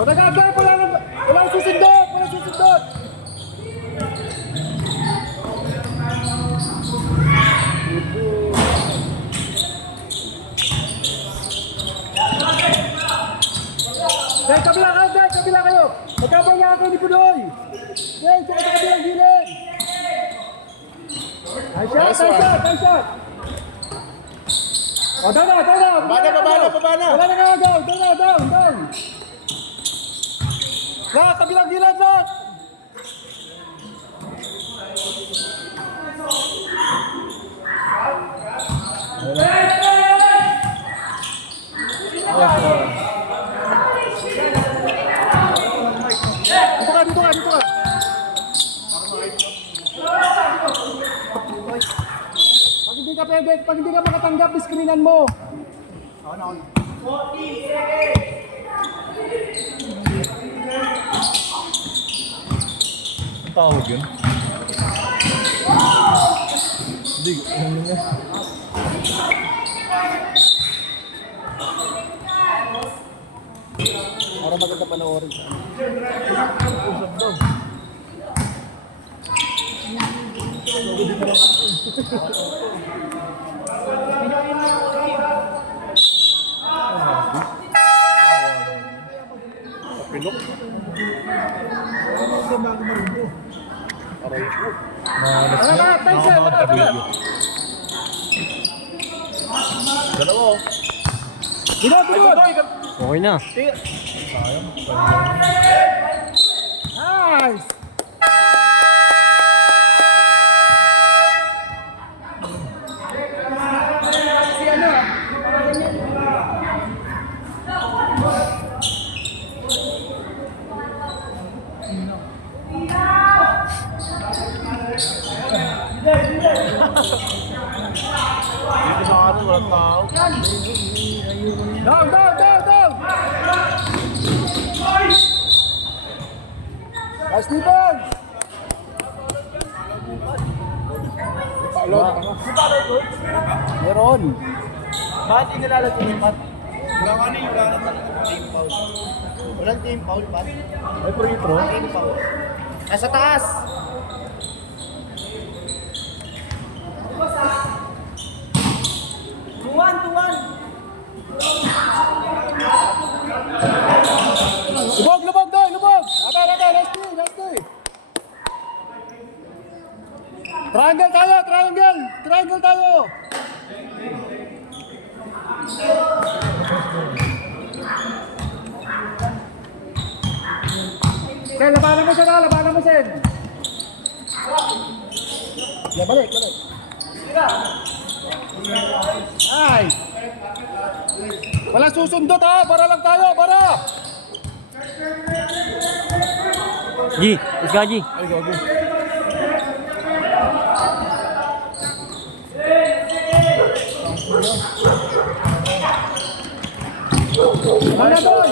O, nagagay, walang susundot, walang susundot. Dahil kabila kayo. Magkabang nga kayo ni Pudoy. Dahil sa kabilang gilid. Nice shot. O, down na. Babana. Wala na kagaw, down. Lahat, kabilang gilid, lahat. Dito ka. Pag hindi ka makatanggap, screenan mo. Ang tawag yun? Hindi, ano nga? Para maganda panoorin sa Usap daw. Pilok. Aray ko. Nakakatabilyo. Dalawa oh. Okay na. Nice! Dito sa akin, walang tao. Down! Nice defense! Meron! Bakit hindi nalalagyan yung pat? Wala naman team foul. Walang team foul, pat? May free throw? Team foul. Nasa taas! Tuwan! Lubog! Ate, last day! Triangle tayo! Sen, labanan mo, Sen! Ya, balik! Ay! Walang susundot ha! Para lang tayo! G, let's go G. Ay, gago. Mana boy?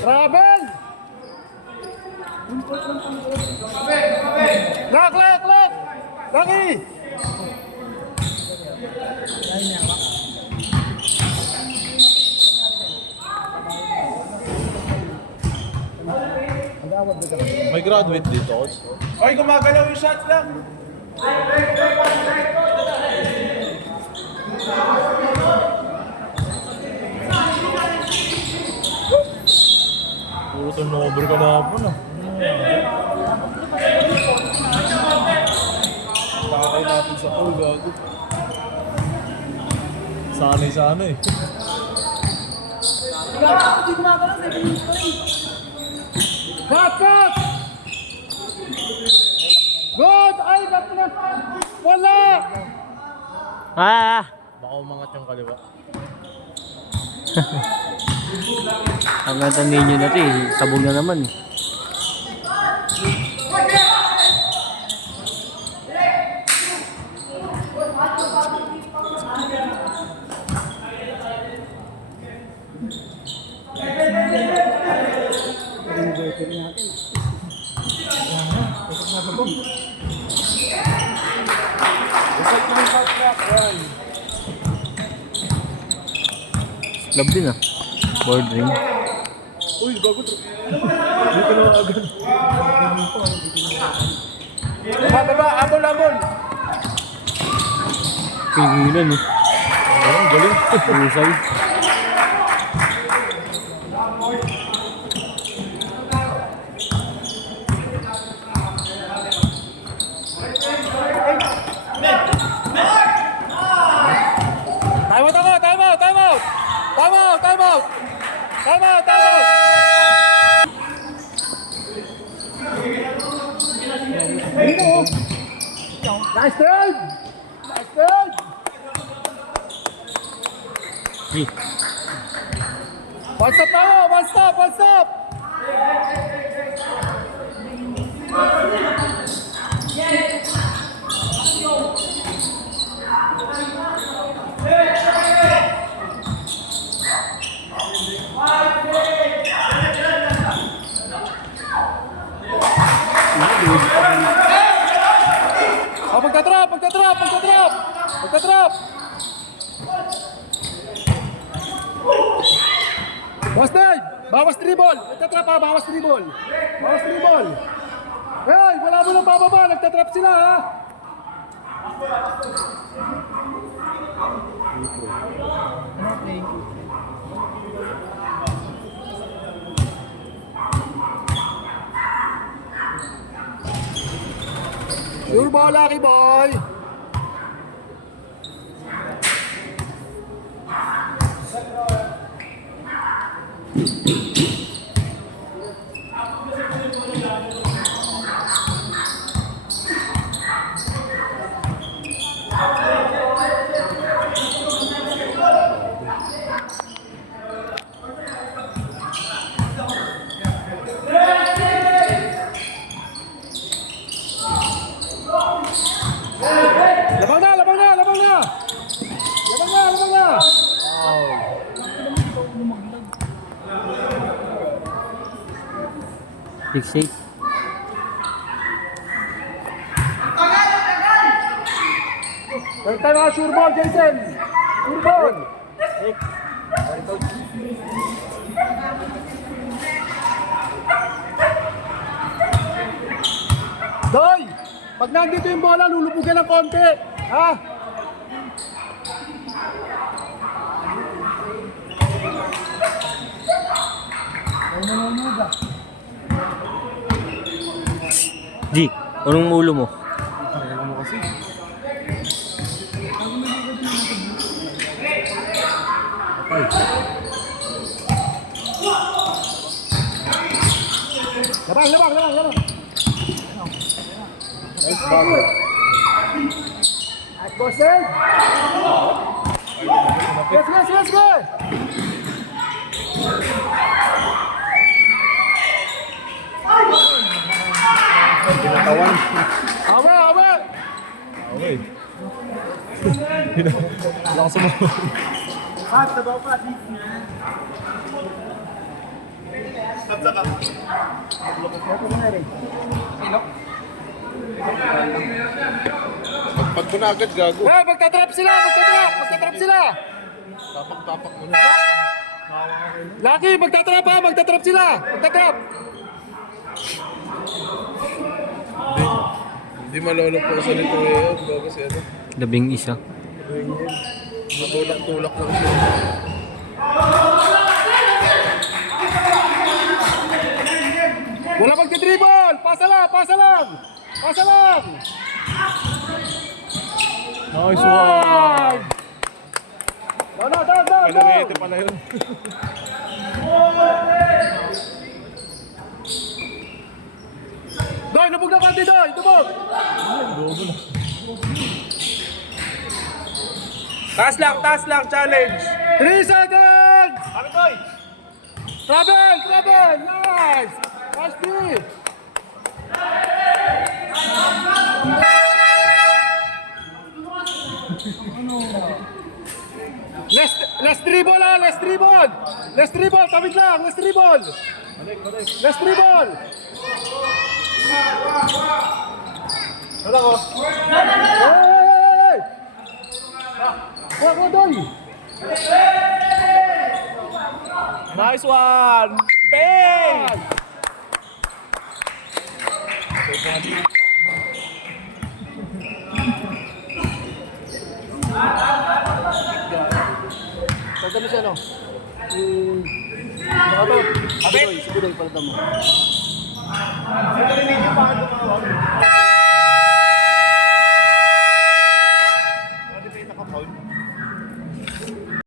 Travel! Lock! Lagi! May graduate dito also. Oy, gumagalaw yung shots lang. Puro turnover ka na po na. Bakay natin sa pool, gago. Sanay. Cut! Good! Ay, wala! Baka umangat yung kaliwa. Ang ganda ninyo na ito eh. Sabog na naman eh. referee natin. Reset ng shot clock. Yan. Love din ah. Board ring. Uy, bago to. Dito na agad. Baba, abol. Pigilan eh. Ang galing. Husay. Time out! Nice turn! Nice turn! Hey. One stop tayo! One stop! Oh, pagka-drop! Boss Dave! Bawas dribble! Nagtatrap ha! Bawas dribble! Hey! Wala mo lang bababa! Nagtatrap sila ha! Sure ball, Lucky Boy! Labang na! Fix it. Third time ha, sure ball, Jason! Sure ball! Doy! Pag nandito yung bola, lulubugan ng konti! Ha? G, anong ulo mo? Ano mo kasi? Labang! Nice bago. At Boston! Let's go! Pinatawan. Awa! Okay. Lakas mo. Pat, sabaw pa, please. Pag mo na agad, gago. Hey, magtatrap sila! Tapak mo na. Lucky, magtatrap sila! Magtatrap! Hindi malolo po sa nito ngayon. Bago si ano. 11. Matulak-tulak lang siya. Wala magka-dribble! Pasa lang! Nice one! Down! Kalawete pala yun. Doy, nabog na pati, Doy! Nabog! Taas lang, challenge! 3 seconds! Ano boy? Travel! Nice! Nice three! Let's dribble! Last dribble, tawid lang. Last dribble. Last dribble. Wala ko. Hey! Wag mo doon. Nice one! Pay! Pagdami siya, no? Ano? Si Budoy, pala mo. Ito rin yung paano mo.